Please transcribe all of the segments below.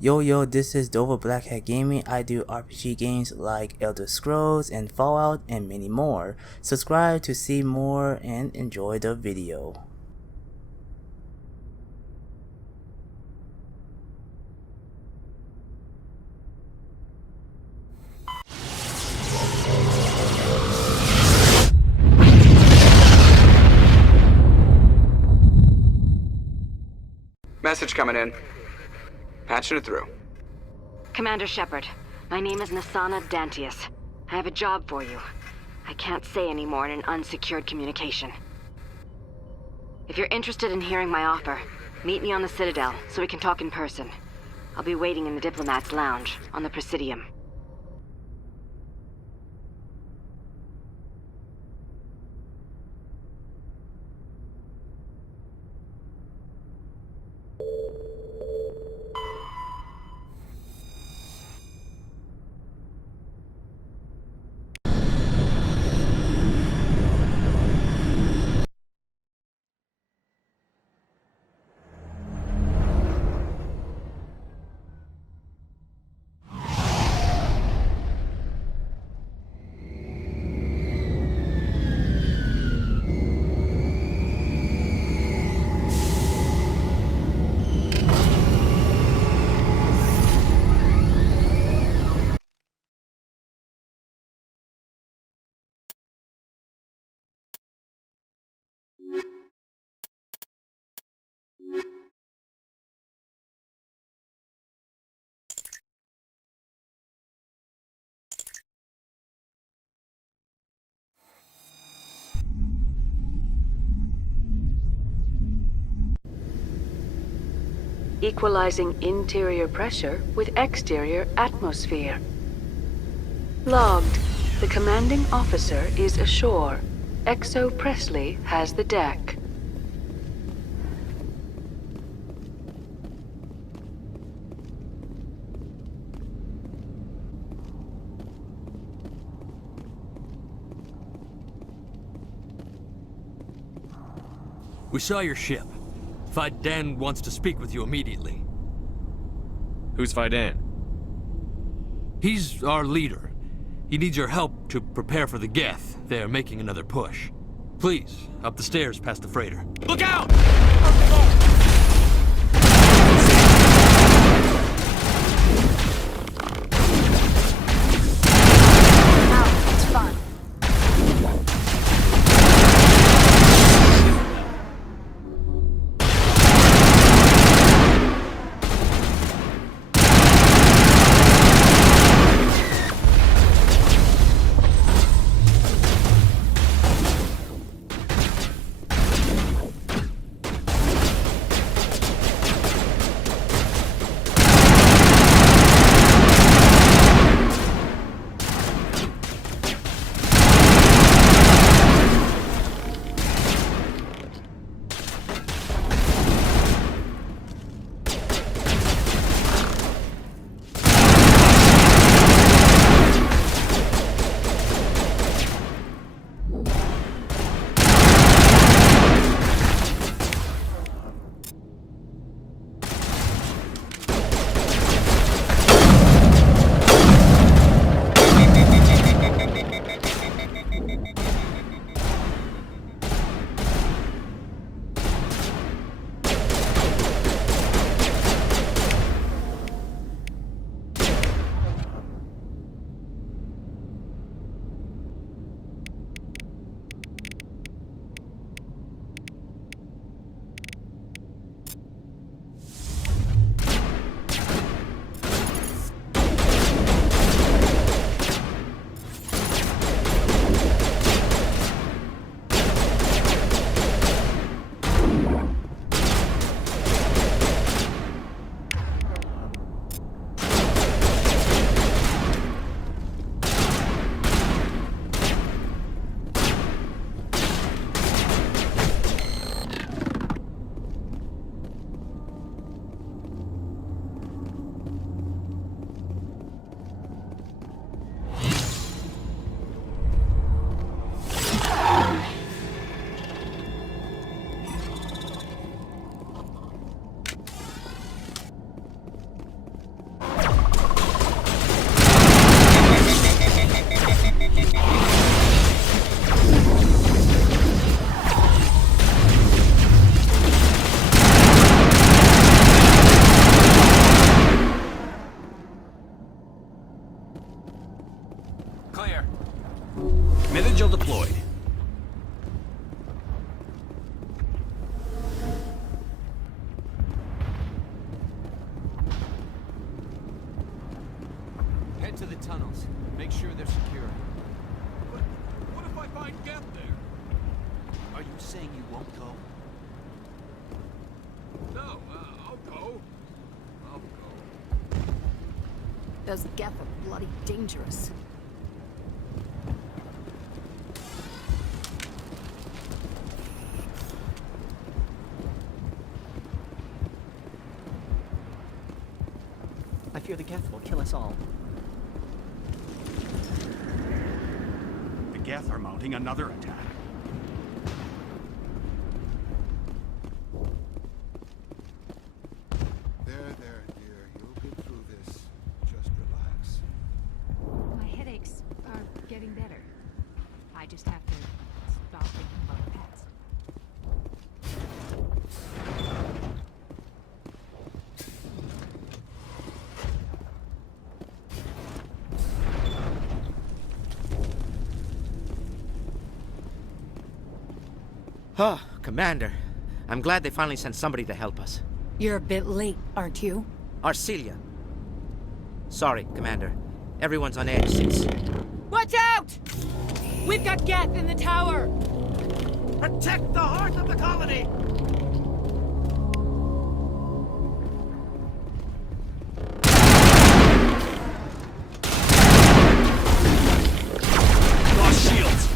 Yo, this is Dover Blackhat Gaming. I do RPG games like Elder Scrolls and Fallout and many more. Subscribe to see more and enjoy the video. Message coming in. Patching it through. Commander Shepard, my name is Nasana Dantius. I have a job for you. I can't say any more in an unsecured communication. If you're interested in hearing my offer, meet me on the Citadel so we can talk in person. I'll be waiting in the Diplomat's Lounge on the Presidium. Equalizing interior pressure with exterior atmosphere. Logged. The commanding officer is ashore. Exo Presley has the deck. We saw your ship. Fidan wants to speak with you immediately. Who's Fidan? He's our leader. He needs your help to prepare for the Geth. They're making another push. Please, up the stairs past the freighter. Look out! Head to the tunnels. Make sure they're secure. But what if I find Geth there? Are you saying you won't go? No, I'll go. I'll go. Those Geth are bloody dangerous. I fear the Geth will kill us all. The Geth are mounting another attack. There, dear. You'll get through this. Just relax. My headaches are getting better. I just have to stop thinking about the past. Oh, Commander. I'm glad they finally sent somebody to help us. You're a bit late, aren't you? Arcelia. Sorry, Commander. Everyone's on edge since... Watch out! We've got Geth in the tower! Protect the heart of the colony! Lost shields!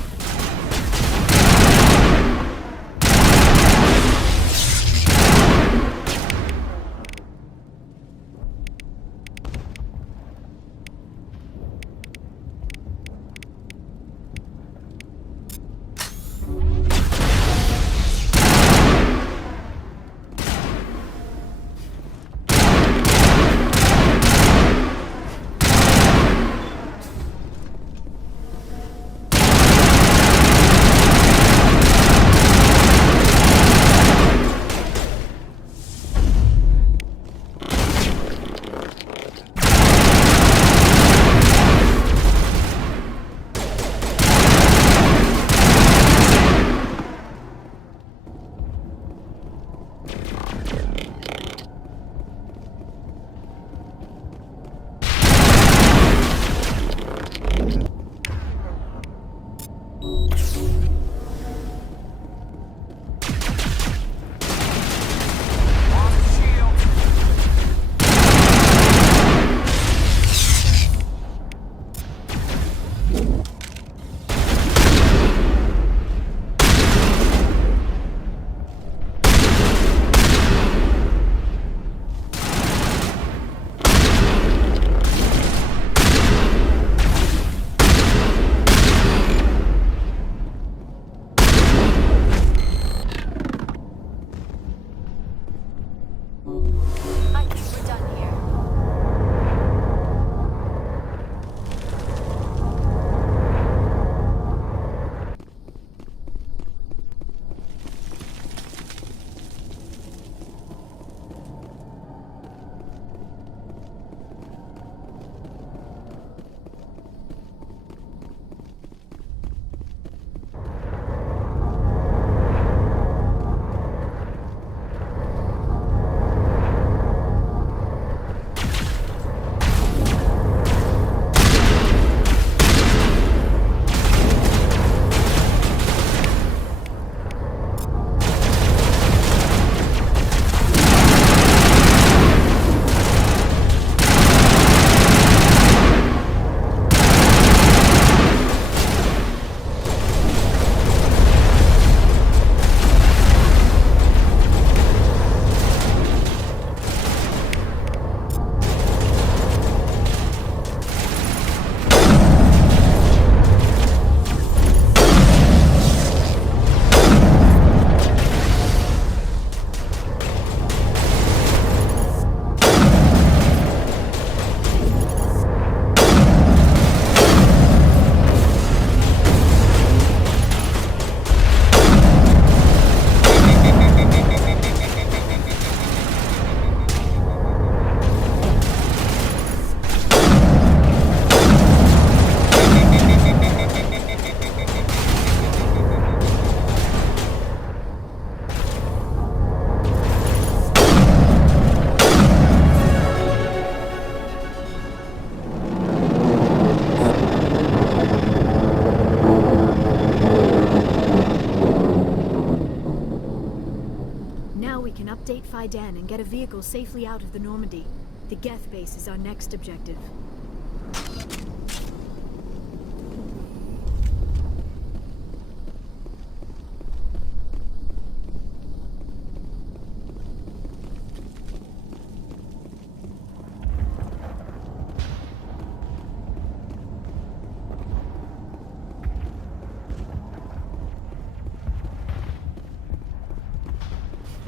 Zidane and get a vehicle safely out of the Normandy. The Geth base is our next objective.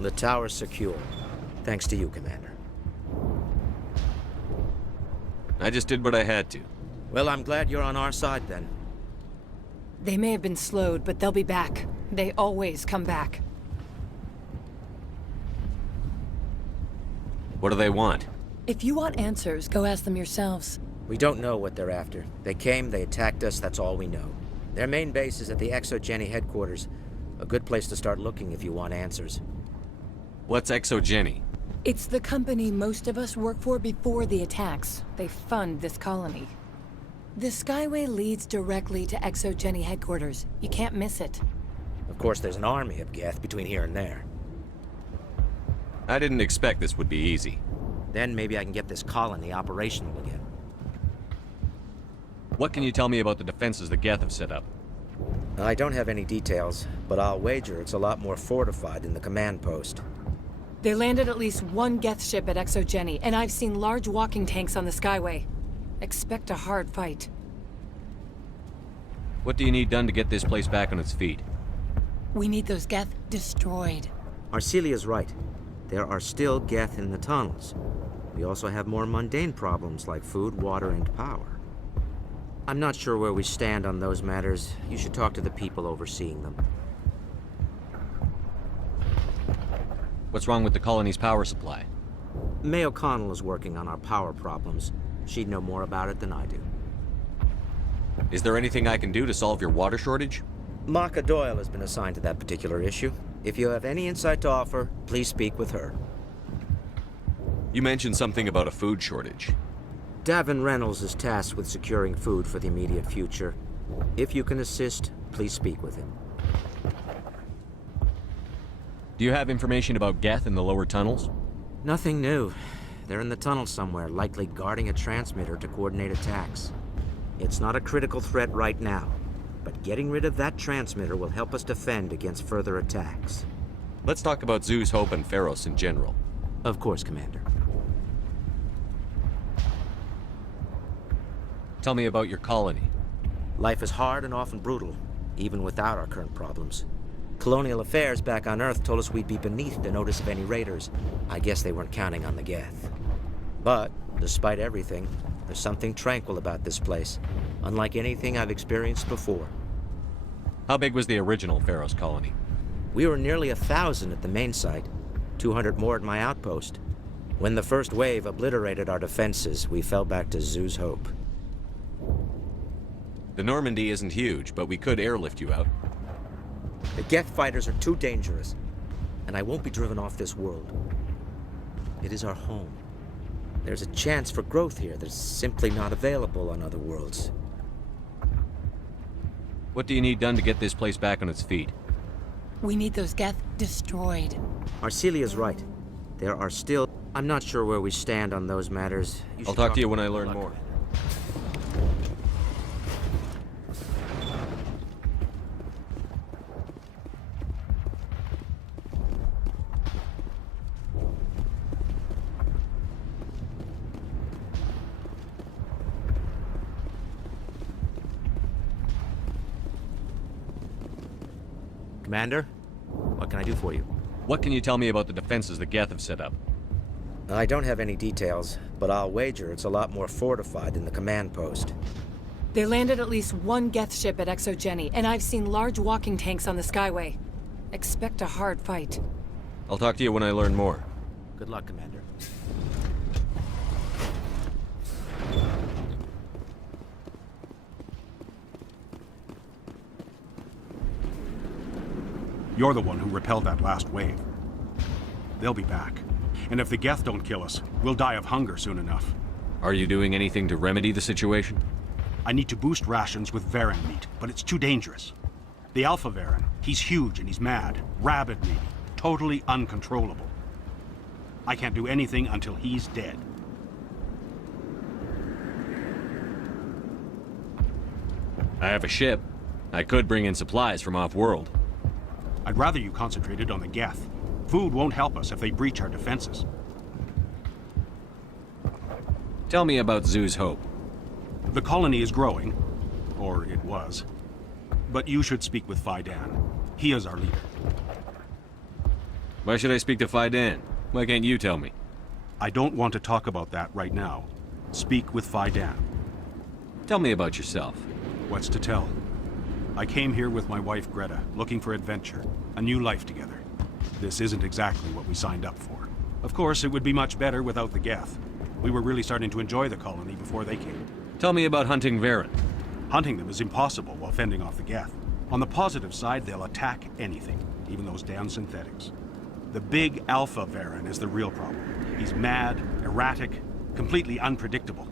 The tower's secure. Thanks to you, Commander. I just did what I had to. Well, I'm glad you're on our side, then. They may have been slowed, but they'll be back. They always come back. What do they want? If you want answers, go ask them yourselves. We don't know what they're after. They came, they attacked us, that's all we know. Their main base is at the ExoGeni headquarters. A good place to start looking if you want answers. What's ExoGeni? It's the company most of us work for before the attacks. They fund this colony. The Skyway leads directly to ExoGeni headquarters. You can't miss it. Of course, there's an army of Geth between here and there. I didn't expect this would be easy. Then maybe I can get this colony operational again. What can you tell me about the defenses the Geth have set up? I don't have any details, but I'll wager it's a lot more fortified than the command post. They landed at least one Geth ship at ExoGeni, and I've seen large walking tanks on the Skyway. Expect a hard fight. What do you need done to get this place back on its feet? We need those Geth destroyed. Arcelia's right. There are still Geth in the tunnels. We also have more mundane problems like food, water, and power. I'm not sure where we stand on those matters. You should talk to the people overseeing them. What's wrong with the colony's power supply? May O'Connell is working on our power problems. She'd know more about it than I do. Is there anything I can do to solve your water shortage? Maka Doyle has been assigned to that particular issue. If you have any insight to offer, please speak with her. You mentioned something about a food shortage. Davin Reynolds is tasked with securing food for the immediate future. If you can assist, please speak with him. Do you have information about Geth in the lower tunnels? Nothing new. They're in the tunnel somewhere, likely guarding a transmitter to coordinate attacks. It's not a critical threat right now, but getting rid of that transmitter will help us defend against further attacks. Let's talk about Zeus, Hope, and Pharos in general. Of course, Commander. Tell me about your colony. Life is hard and often brutal, even without our current problems. Colonial Affairs back on Earth told us we'd be beneath the notice of any raiders. I guess they weren't counting on the Geth. But, despite everything, there's something tranquil about this place, unlike anything I've experienced before. How big was the original Pharos colony? We were nearly 1,000 at the main site, 200 more at my outpost. When the first wave obliterated our defenses, we fell back to Zeus Hope. The Normandy isn't huge, but we could airlift you out. The Geth fighters are too dangerous, and I won't be driven off this world. It is our home. There's a chance for growth here that's simply not available on other worlds. What do you need done to get this place back on its feet? We need those Geth destroyed. Arcelia's right. There are still... I'm not sure where we stand on those matters. I'll talk to you when I learn more. Commander, what can I do for you? What can you tell me about the defenses the Geth have set up? I don't have any details, but I'll wager it's a lot more fortified than the command post. They landed at least one Geth ship at ExoGeni, and I've seen large walking tanks on the Skyway. Expect a hard fight. I'll talk to you when I learn more. Good luck, Commander. You're the one who repelled that last wave. They'll be back. And if the Geth don't kill us, we'll die of hunger soon enough. Are you doing anything to remedy the situation? I need to boost rations with Varen meat, but it's too dangerous. The Alpha Varen, he's huge and he's mad. Rabid maybe. Totally uncontrollable. I can't do anything until he's dead. I have a ship. I could bring in supplies from off-world. I'd rather you concentrated on the Geth. Food won't help us if they breach our defenses. Tell me about Zoo's Hope. The colony is growing. Or it was. But you should speak with Fidan. He is our leader. Why should I speak to Fidan? Why can't you tell me? I don't want to talk about that right now. Speak with Fidan. Tell me about yourself. What's to tell? I came here with my wife Greta, looking for adventure, a new life together. This isn't exactly what we signed up for. Of course, it would be much better without the Geth. We were really starting to enjoy the colony before they came. Tell me about hunting Varen. Hunting them is impossible while fending off the Geth. On the positive side, they'll attack anything, even those damn synthetics. The big Alpha Varen is the real problem. He's mad, erratic, completely unpredictable.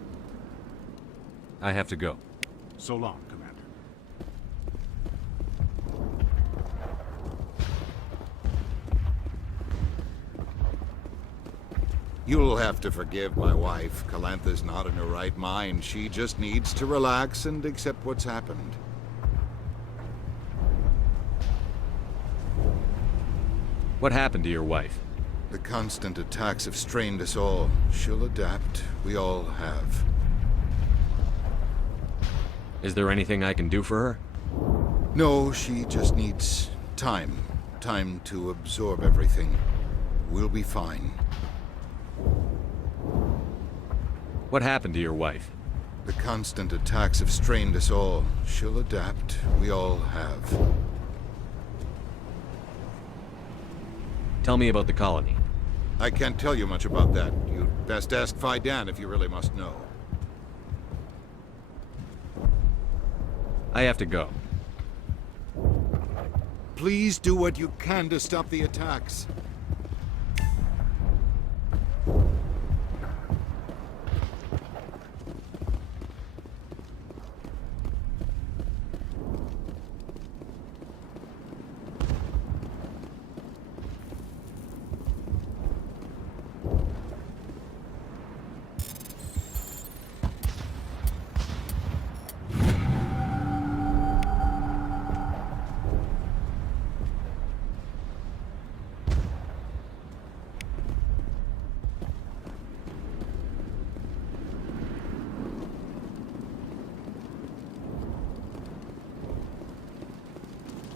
I have to go. So long, Commander. You'll have to forgive my wife. Calantha's not in her right mind. She just needs to relax and accept what's happened. What happened to your wife? The constant attacks have strained us all. She'll adapt. We all have. Is there anything I can do for her? No, she just needs time. Time to absorb everything. We'll be fine. What happened to your wife? The constant attacks have strained us all. She'll adapt. We all have. Tell me about the colony. I can't tell you much about that. You'd best ask Fidan if you really must know. I have to go. Please do what you can to stop the attacks.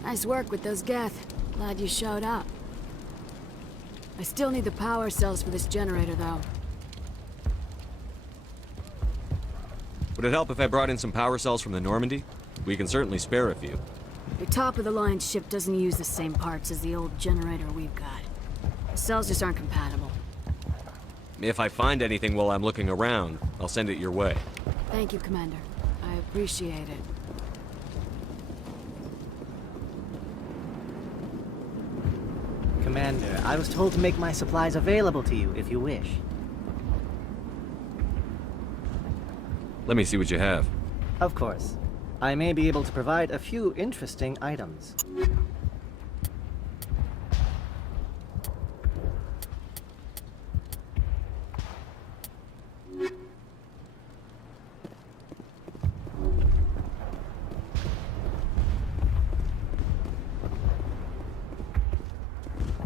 Nice work with those Geth. Glad you showed up. I still need the power cells for this generator, though. Would it help if I brought in some power cells from the Normandy? We can certainly spare a few. The top-of-the-line ship doesn't use the same parts as the old generator we've got. The cells just aren't compatible. If I find anything while I'm looking around, I'll send it your way. Thank you, Commander. I appreciate it. Commander, I was told to make my supplies available to you if you wish. Let me see what you have. Of course. I may be able to provide a few interesting items.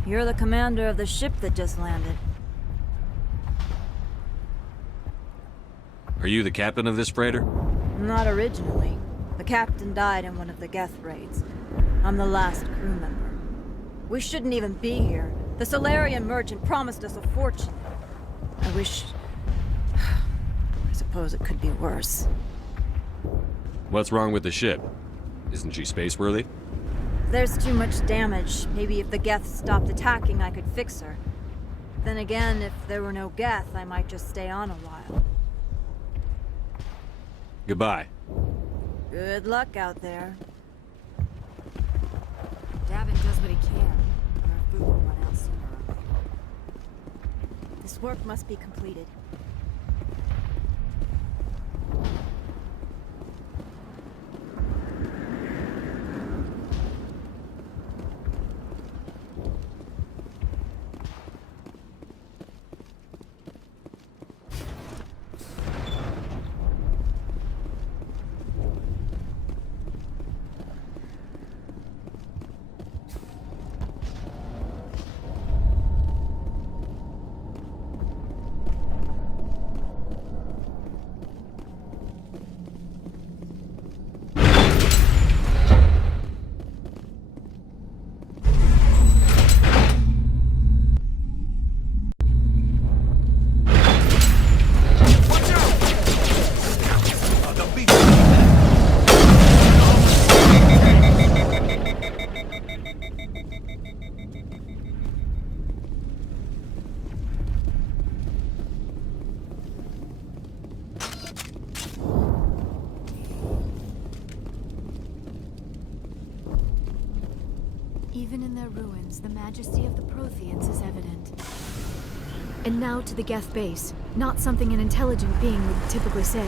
You're the commander of the ship that just landed. Are you the captain of this freighter? Not originally. The captain died in one of the Geth raids. I'm the last crew member. We shouldn't even be here. The Solarian merchant promised us a fortune. I wish... I suppose it could be worse. What's wrong with the ship? Isn't she spaceworthy? There's too much damage. Maybe if the Geth stopped attacking, I could fix her. Then again, if there were no Geth, I might just stay on a while. Goodbye. Good luck out there. Davin does what he can. Our food will run out sooner or later. This work must be completed. Even in their ruins, the majesty of the Protheans is evident. And now to the Geth base. Not something an intelligent being would typically say.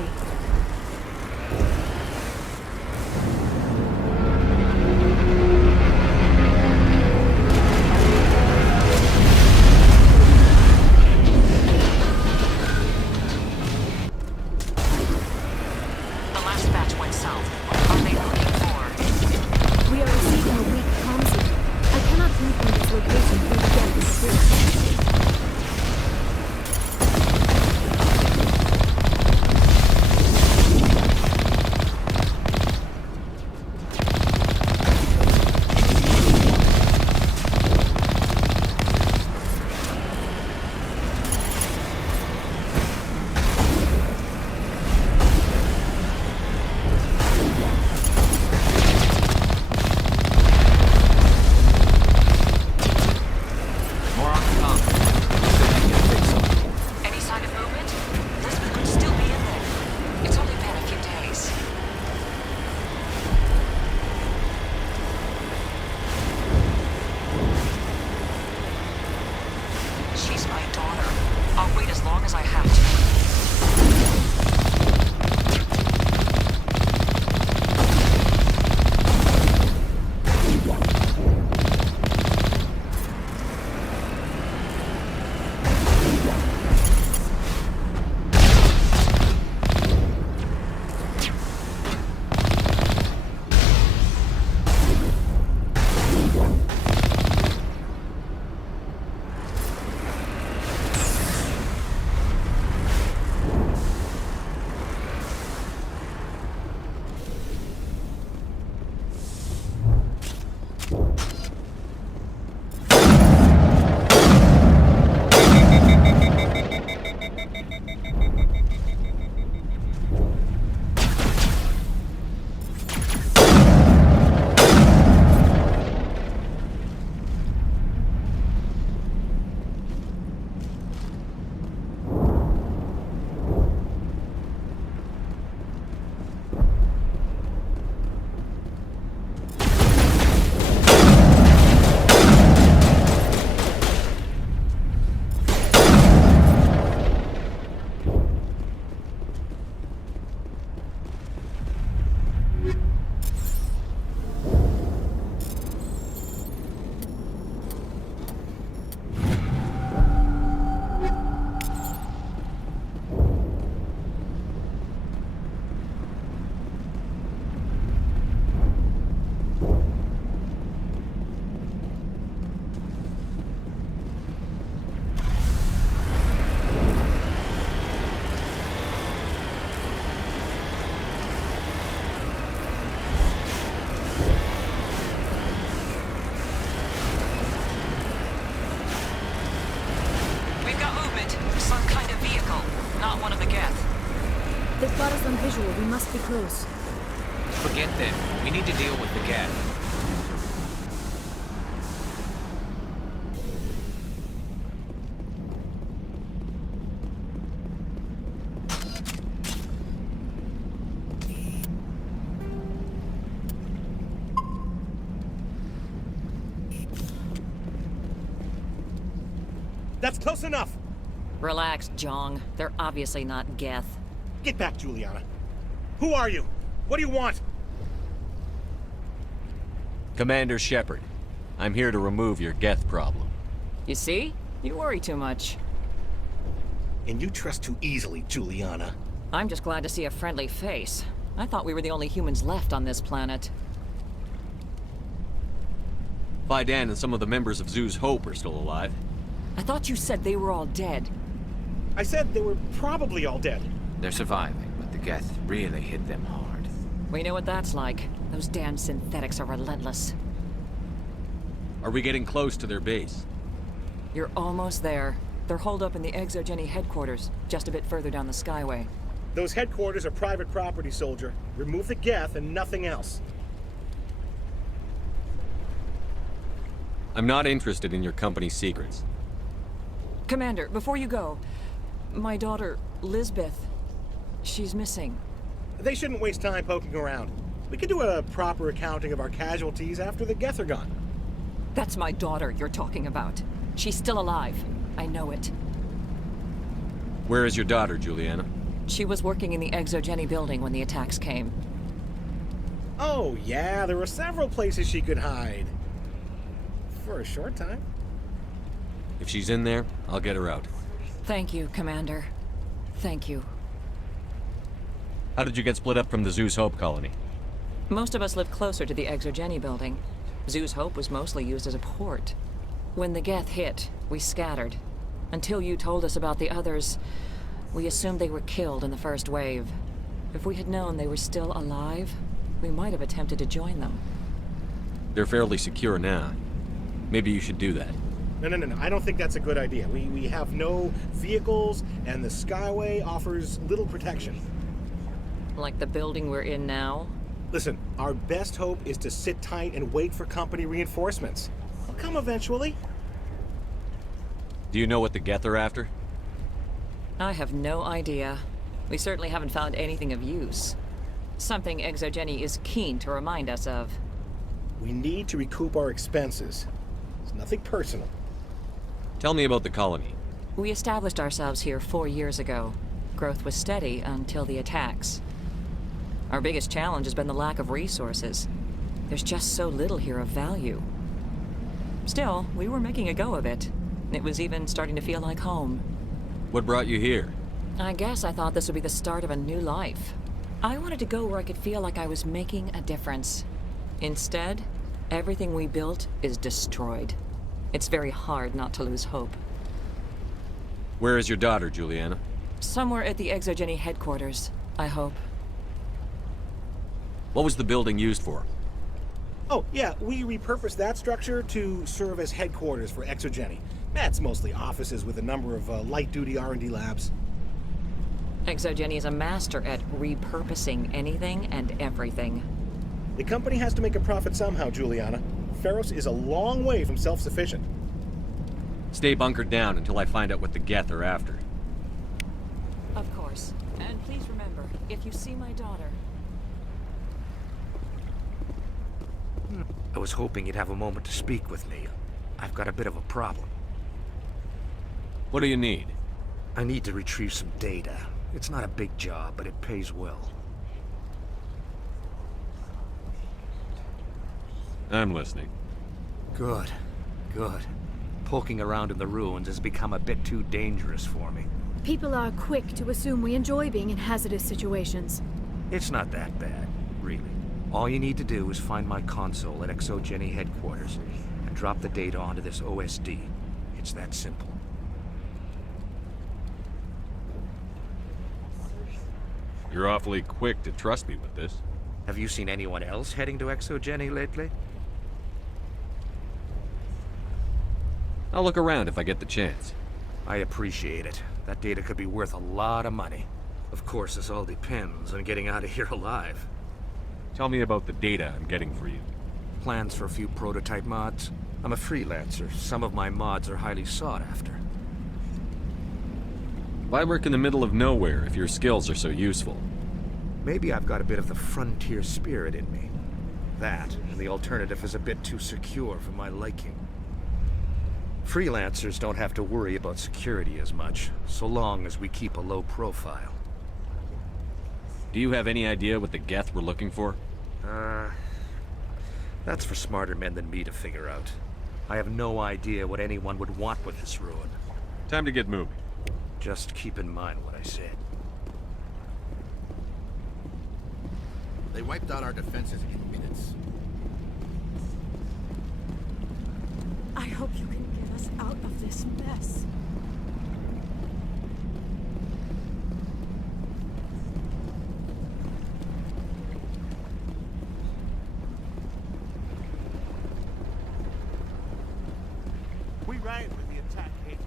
They've got us on visual. We must be close. Forget them. We need to deal with the gap. That's close enough! Relax, Jong. They're obviously not Geth. Get back, Juliana. Who are you? What do you want? Commander Shepard. I'm here to remove your Geth problem. You see? You worry too much. And you trust too easily, Juliana. I'm just glad to see a friendly face. I thought we were the only humans left on this planet. Fidan and some of the members of Zoo's Hope are still alive. I thought you said they were all dead. I said they were probably all dead. They're surviving, but the Geth really hit them hard. We know what that's like. Those damn synthetics are relentless. Are we getting close to their base? You're almost there. They're holed up in the Exogeny headquarters, just a bit further down the Skyway. Those headquarters are private property, soldier. Remove the Geth and nothing else. I'm not interested in your company's secrets. Commander, before you go, my daughter, Lisbeth, she's missing. They shouldn't waste time poking around. We can do a proper accounting of our casualties after the Geth are gone. That's my daughter you're talking about. She's still alive. I know it. Where is your daughter, Juliana? She was working in the Exogeny building when the attacks came. Oh, yeah, there were several places she could hide. For a short time. If she's in there, I'll get her out. Thank you, Commander. Thank you. How did you get split up from the Zeus Hope colony? Most of us lived closer to the Exogeny building. Zeus Hope was mostly used as a port. When the Geth hit, we scattered. Until you told us about the others, we assumed they were killed in the first wave. If we had known they were still alive, we might have attempted to join them. They're fairly secure now. Maybe you should do that. No. I don't think that's a good idea. We have no vehicles, and the Skyway offers little protection. Like the building we're in now? Listen, our best hope is to sit tight and wait for company reinforcements. They'll come eventually. Do you know what the Geth are after? I have no idea. We certainly haven't found anything of use. Something Exogeny is keen to remind us of. We need to recoup our expenses. It's nothing personal. Tell me about the colony. We established ourselves here 4 years ago. Growth was steady until the attacks. Our biggest challenge has been the lack of resources. There's just so little here of value. Still, we were making a go of it. It was even starting to feel like home. What brought you here? I guess I thought this would be the start of a new life. I wanted to go where I could feel like I was making a difference. Instead, everything we built is destroyed. It's very hard not to lose hope. Where is your daughter, Juliana? Somewhere at the Exogeny headquarters, I hope. What was the building used for? Oh, yeah, we repurposed that structure to serve as headquarters for Exogeny. That's mostly offices with a number of light-duty R&D labs. Exogeny is a master at repurposing anything and everything. The company has to make a profit somehow, Juliana. Feros is a long way from self-sufficient. Stay bunkered down until I find out what the Geth are after. Of course. And please remember, if you see my daughter... I was hoping you'd have a moment to speak with me. I've got a bit of a problem. What do you need? I need to retrieve some data. It's not a big job, but it pays well. I'm listening. Good. Poking around in the ruins has become a bit too dangerous for me. People are quick to assume we enjoy being in hazardous situations. It's not that bad, really. All you need to do is find my console at Exogeny headquarters and drop the data onto this OSD. It's that simple. You're awfully quick to trust me with this. Have you seen anyone else heading to Exogeny lately? I'll look around if I get the chance. I appreciate it. That data could be worth a lot of money. Of course, this all depends on getting out of here alive. Tell me about the data I'm getting for you. Plans for a few prototype mods. I'm a freelancer. Some of my mods are highly sought after. Why work in the middle of nowhere if your skills are so useful? Maybe I've got a bit of the frontier spirit in me. That, and the alternative is a bit too secure for my liking. Freelancers don't have to worry about security as much, so long as we keep a low profile. Do you have any idea what the Geth were looking for? That's for smarter men than me to figure out. I have no idea what anyone would want with this ruin. Time to get moving. Just keep in mind what I said. They wiped out our defenses in minutes. I hope you can get us out of this mess. We ride with the attack agent.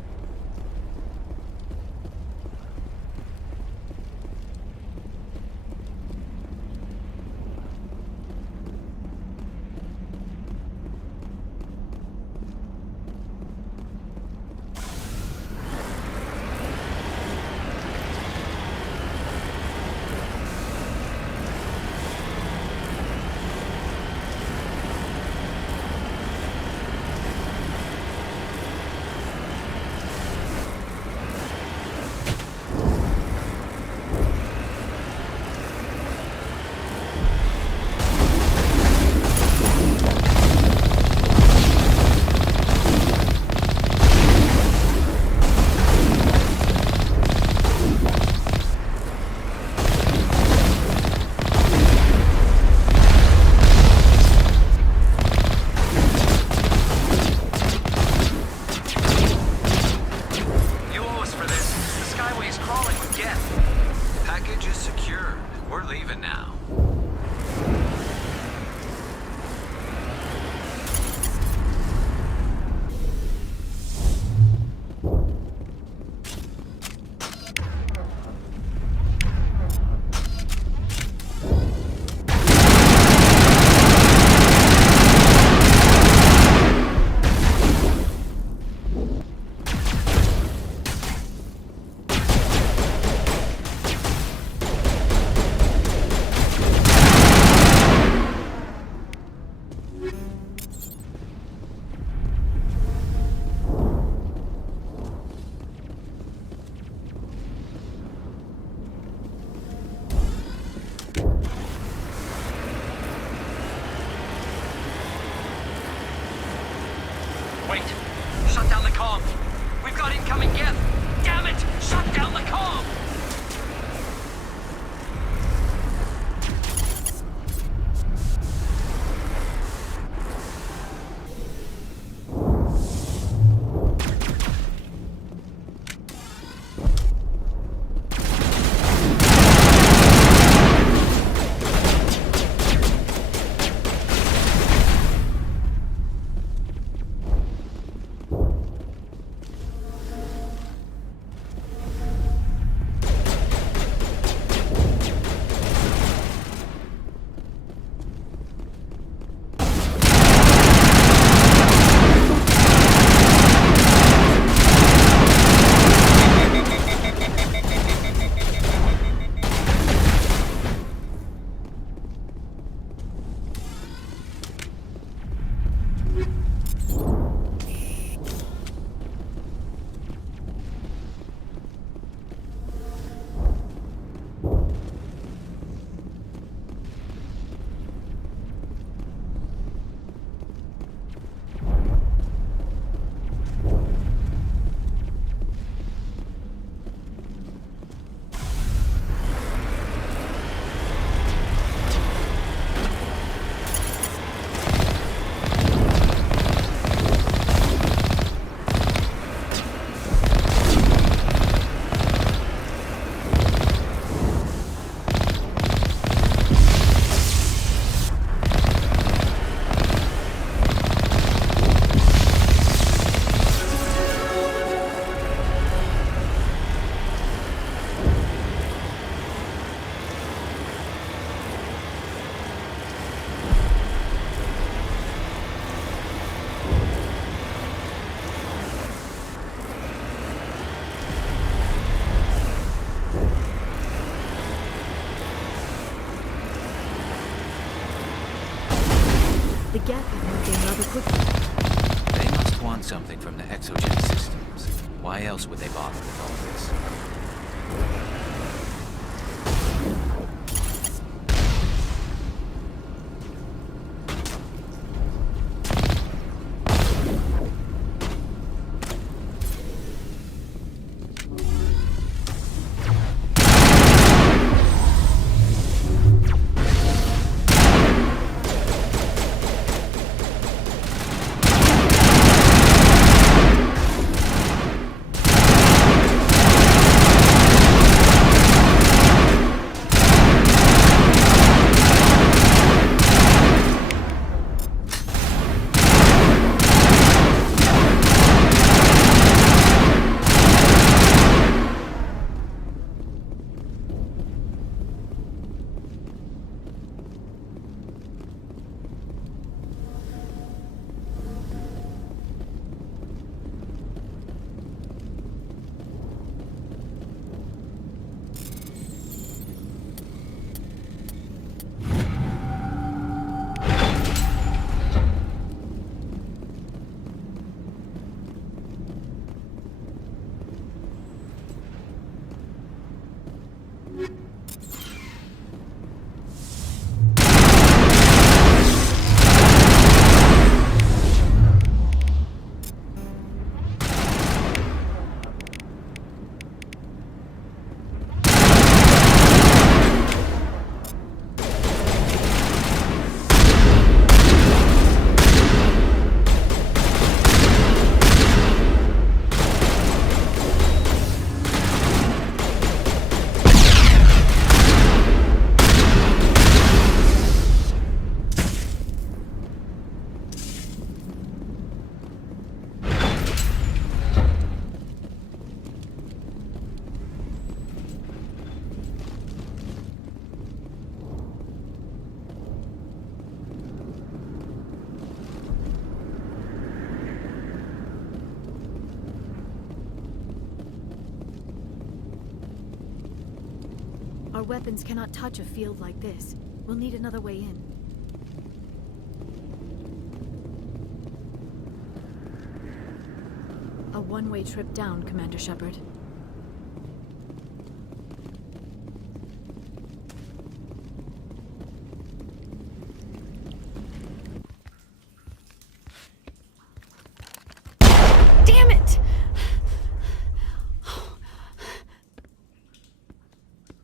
Package is secure. We're leaving now. Wait! Shut down the comm! We've got incoming geth! Damn it! Shut down the comm! The geth is moving rather quickly. They must want something from the exogen systems. Why else would they bother with all this? Our weapons cannot touch a field like this. We'll need another way in. A one-way trip down, Commander Shepard. Damn it!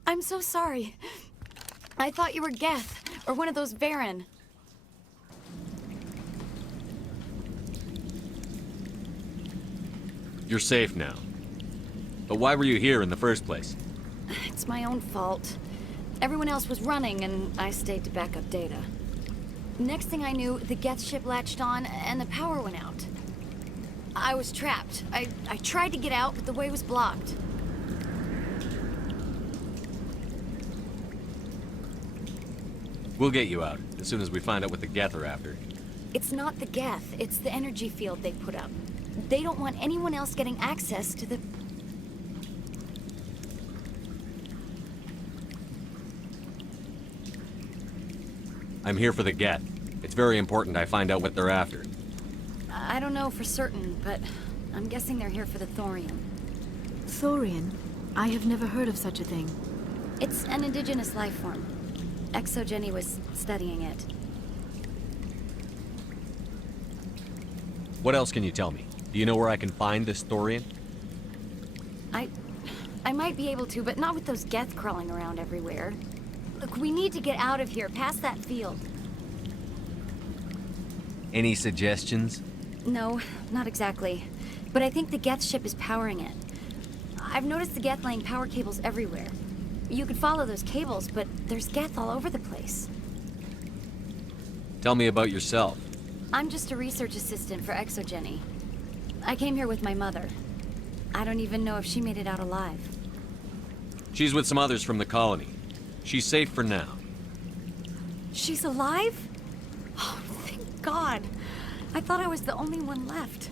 I'm so sorry. I thought you were Geth, or one of those Varen. You're safe now. But why were you here in the first place? It's my own fault. Everyone else was running, and I stayed to back up data. Next thing I knew, the Geth ship latched on, and the power went out. I was trapped. I tried to get out, but the way was blocked. We'll get you out, as soon as we find out what the Geth are after. It's not the Geth, it's the energy field they put up. They don't want anyone else getting access to the... I'm here for the Geth. It's very important I find out what they're after. I don't know for certain, but I'm guessing they're here for the thorium. Thorium? I have never heard of such a thing. It's an indigenous life form. ExoGenny was studying it. What else can you tell me? Do you know where I can find this thorium? I might be able to, but not with those Geth crawling around everywhere. Look, we need to get out of here, past that field. Any suggestions? No, not exactly. But I think the Geth ship is powering it. I've noticed the Geth laying power cables everywhere. You could follow those cables, but there's Geth all over the place. Tell me about yourself. I'm just a research assistant for ExoGenny. I came here with my mother. I don't even know if she made it out alive. She's with some others from the colony. She's safe for now. She's alive? Oh, thank God. I thought I was the only one left.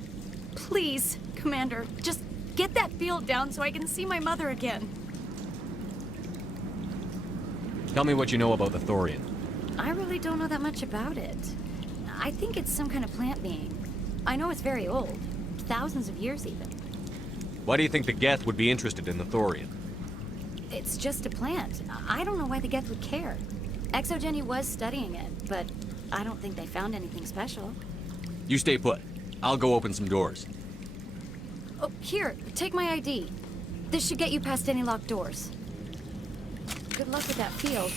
Please, Commander, just get that field down so I can see my mother again. Tell me what you know about the thorium. I really don't know that much about it. I think it's some kind of plant being. I know it's very old. Thousands of years, even. Why do you think the Geth would be interested in the thorium? It's just a plant. I don't know why the Geth would care. ExoGenny was studying it, but I don't think they found anything special. You stay put. I'll go open some doors. Oh, here, take my ID. This should get you past any locked doors. Good luck with that field.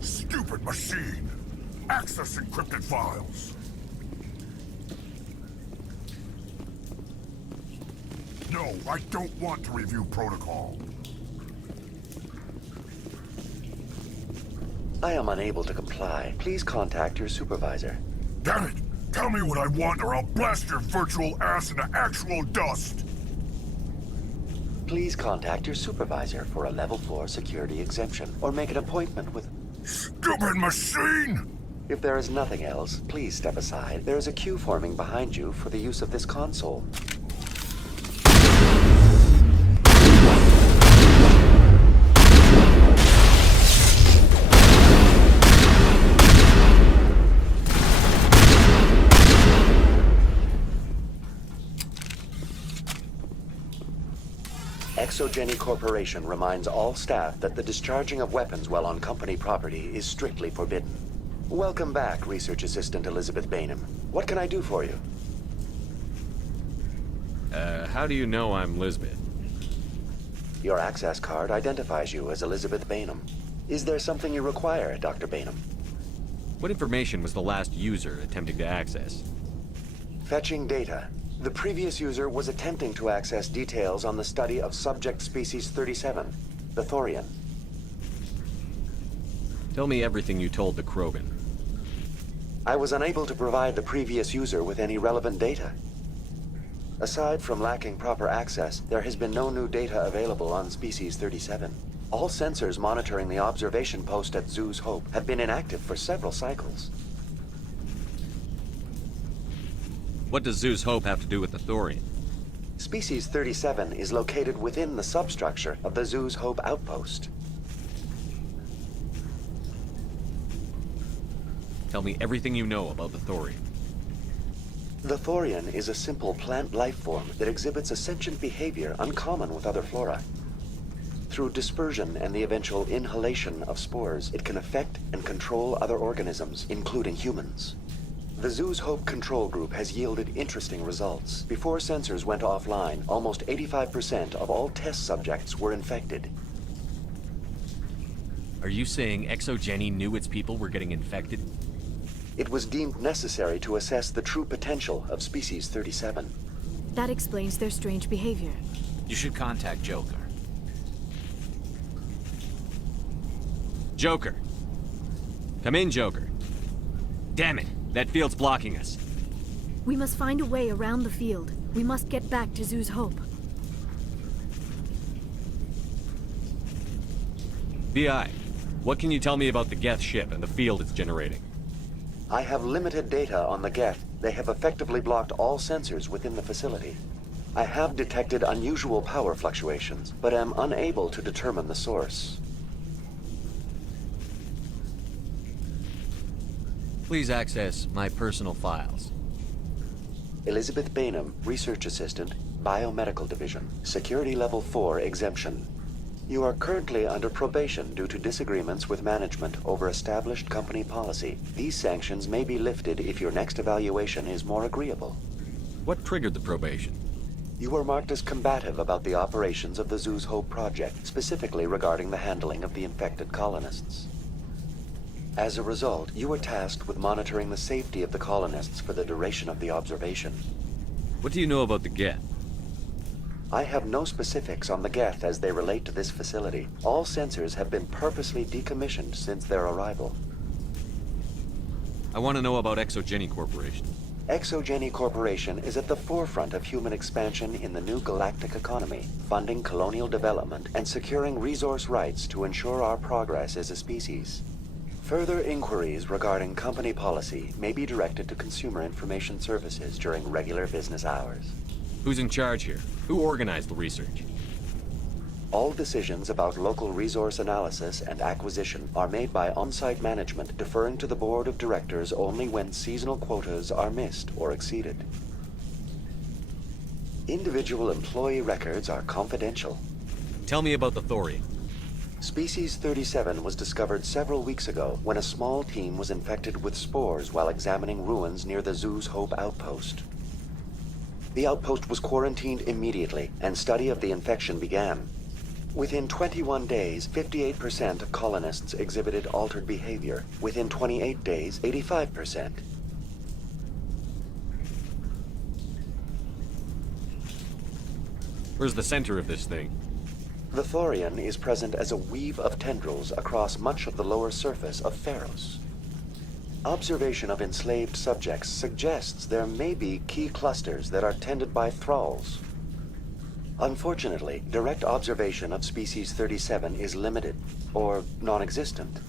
Stupid machine! Access encrypted files! No, I don't want to review protocol. I am unable to comply. Please contact your supervisor. Damn it! Tell me what I want or I'll blast your virtual ass into actual dust! Please contact your supervisor for a level 4 security exemption, or make an appointment with... Stupid machine! If there is nothing else, please step aside. There is a queue forming behind you for the use of this console. ExoGenny Corporation reminds all staff that the discharging of weapons while on company property is strictly forbidden. Welcome back, Research Assistant Elizabeth Bainham. What can I do for you? How do you know I'm Lisbeth? Your access card identifies you as Elizabeth Bainham. Is there something you require, Dr. Bainham? What information was the last user attempting to access? Fetching data. The previous user was attempting to access details on the study of subject species 37, the Thorian. Tell me everything you told the Krogan. I was unable to provide the previous user with any relevant data. Aside from lacking proper access, there has been no new data available on Species 37. All sensors monitoring the observation post at Zoo's Hope have been inactive for several cycles. What does Zoo's Hope have to do with the Thorian? Species 37 is located within the substructure of the Zoo's Hope outpost. Tell me everything you know about the Thorian. The Thorian is a simple plant life form that exhibits a sentient behavior uncommon with other flora. Through dispersion and the eventual inhalation of spores, it can affect and control other organisms, including humans. The Zoo's Hope control group has yielded interesting results. Before sensors went offline, almost 85% of all test subjects were infected. Are you saying ExoGeni knew its people were getting infected? It was deemed necessary to assess the true potential of Species 37. That explains their strange behavior. You should contact Joker. Joker! Come in, Joker. Damn it! That field's blocking us. We must find a way around the field. We must get back to Zoo's Hope. VI, what can you tell me about the Geth ship and the field it's generating? I have limited data on the Geth. They have effectively blocked all sensors within the facility. I have detected unusual power fluctuations, but am unable to determine the source. Please access my personal files. Elizabeth Bainham, Research Assistant, Biomedical Division, Security Level 4 exemption. You are currently under probation due to disagreements with management over established company policy. These sanctions may be lifted if your next evaluation is more agreeable. What triggered the probation? You were marked as combative about the operations of the Zoo's Hope project, specifically regarding the handling of the infected colonists. As a result, you were tasked with monitoring the safety of the colonists for the duration of the observation. What do you know about the Geth? I have no specifics on the Geth as they relate to this facility. All sensors have been purposely decommissioned since their arrival. I want to know about ExoGeni Corporation. ExoGeni Corporation is at the forefront of human expansion in the new galactic economy, funding colonial development and securing resource rights to ensure our progress as a species. Further inquiries regarding company policy may be directed to Consumer Information Services during regular business hours. Who's in charge here? Who organized the research? All decisions about local resource analysis and acquisition are made by on-site management, deferring to the board of directors only when seasonal quotas are missed or exceeded. Individual employee records are confidential. Tell me about the Thorian. Species 37 was discovered several weeks ago when a small team was infected with spores while examining ruins near the Zoo's Hope outpost. The outpost was quarantined immediately, and study of the infection began. Within 21 days, 58% of colonists exhibited altered behavior. Within 28 days, 85%. Where's the center of this thing? The Thorian is present as a weave of tendrils across much of the lower surface of Pharos. Observation of enslaved subjects suggests there may be key clusters that are tended by thralls. Unfortunately, direct observation of Species 37 is limited, or non-existent. Do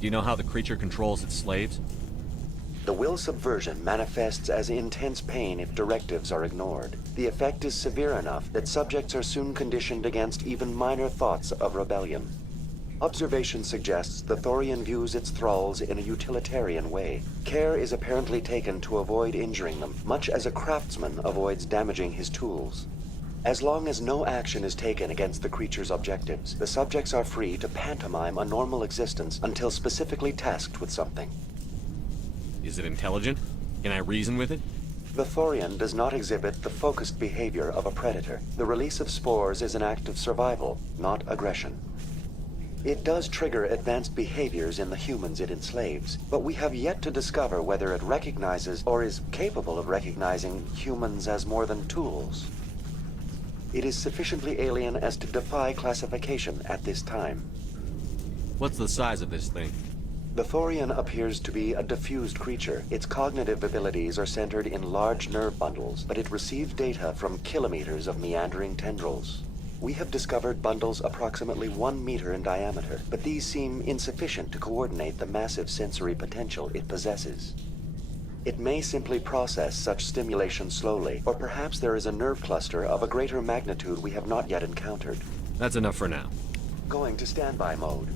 you know how the creature controls its slaves? The will subversion manifests as intense pain if directives are ignored. The effect is severe enough that subjects are soon conditioned against even minor thoughts of rebellion. Observation suggests the Thorian views its thralls in a utilitarian way. Care is apparently taken to avoid injuring them, much as a craftsman avoids damaging his tools. As long as no action is taken against the creature's objectives, the subjects are free to pantomime a normal existence until specifically tasked with something. Is it intelligent? Can I reason with it? The Thorian does not exhibit the focused behavior of a predator. The release of spores is an act of survival, not aggression. It does trigger advanced behaviors in the humans it enslaves, but we have yet to discover whether it recognizes or is capable of recognizing humans as more than tools. It is sufficiently alien as to defy classification at this time. What's the size of this thing? The Thorian appears to be a diffused creature. Its cognitive abilities are centered in large nerve bundles, but it receives data from kilometers of meandering tendrils. We have discovered bundles approximately 1 meter in diameter, but these seem insufficient to coordinate the massive sensory potential it possesses. It may simply process such stimulation slowly, or perhaps there is a nerve cluster of a greater magnitude we have not yet encountered. That's enough for now. Going to standby mode.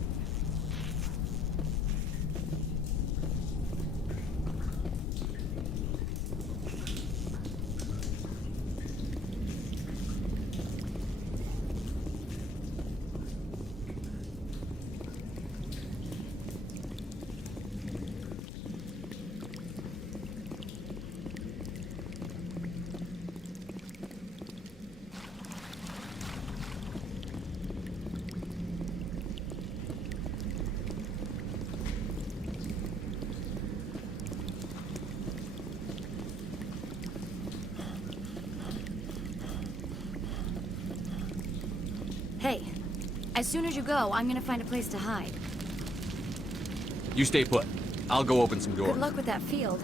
Hey, as soon as you go, I'm gonna find a place to hide. You stay put. I'll go open some doors. Good luck with that field.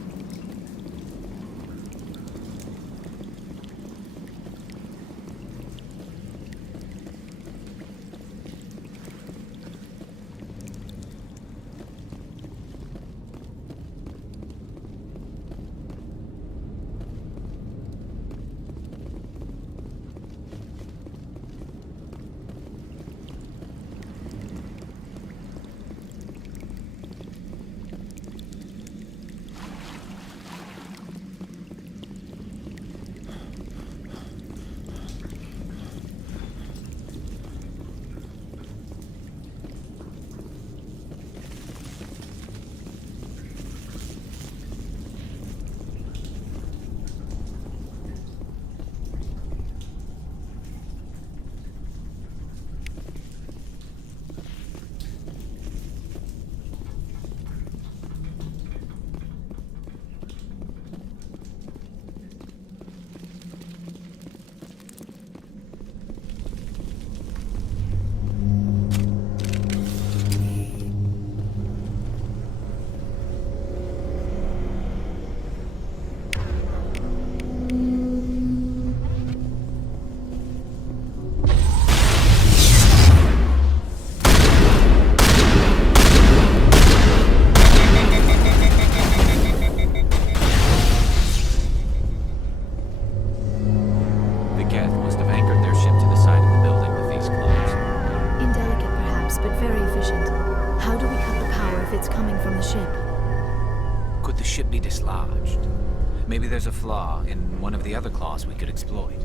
Could the ship be dislodged? Maybe there's a flaw in one of the other claws we could exploit.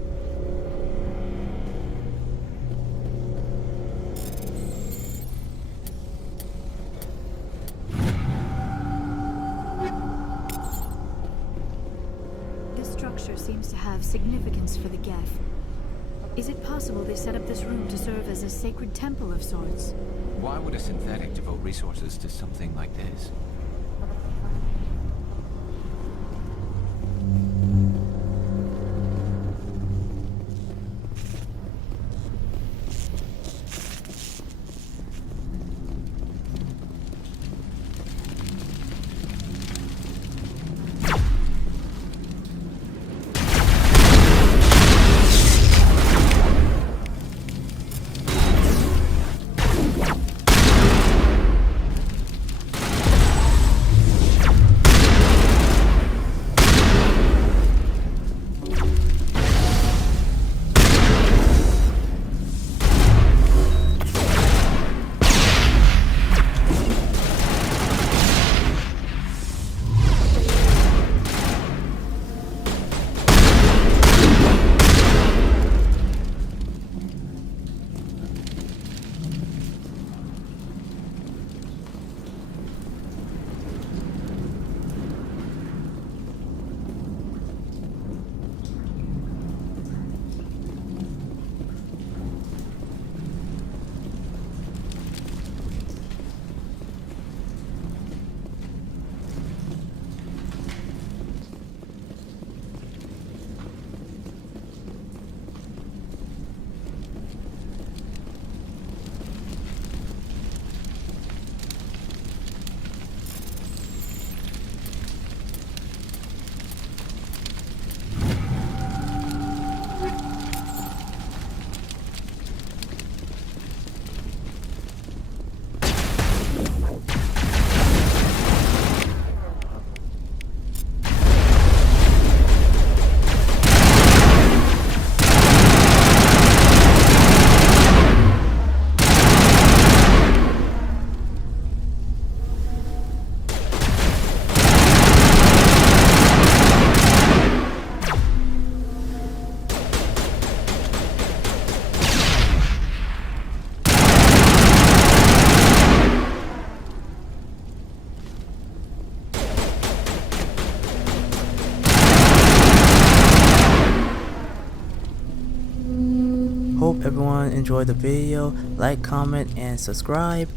This structure seems to have significance for the Geth. Is it possible they set up this room to serve as a sacred temple of sorts? Why would a synthetic devote resources to something like this? everyone enjoyed the video. Like, comment, and subscribe.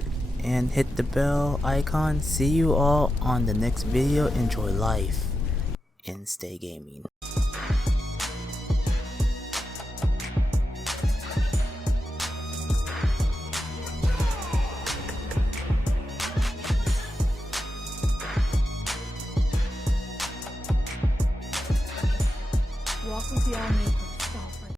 And hit the bell icon. See you all on the next video. Enjoy life and stay gaming. Walk with the All-Maker.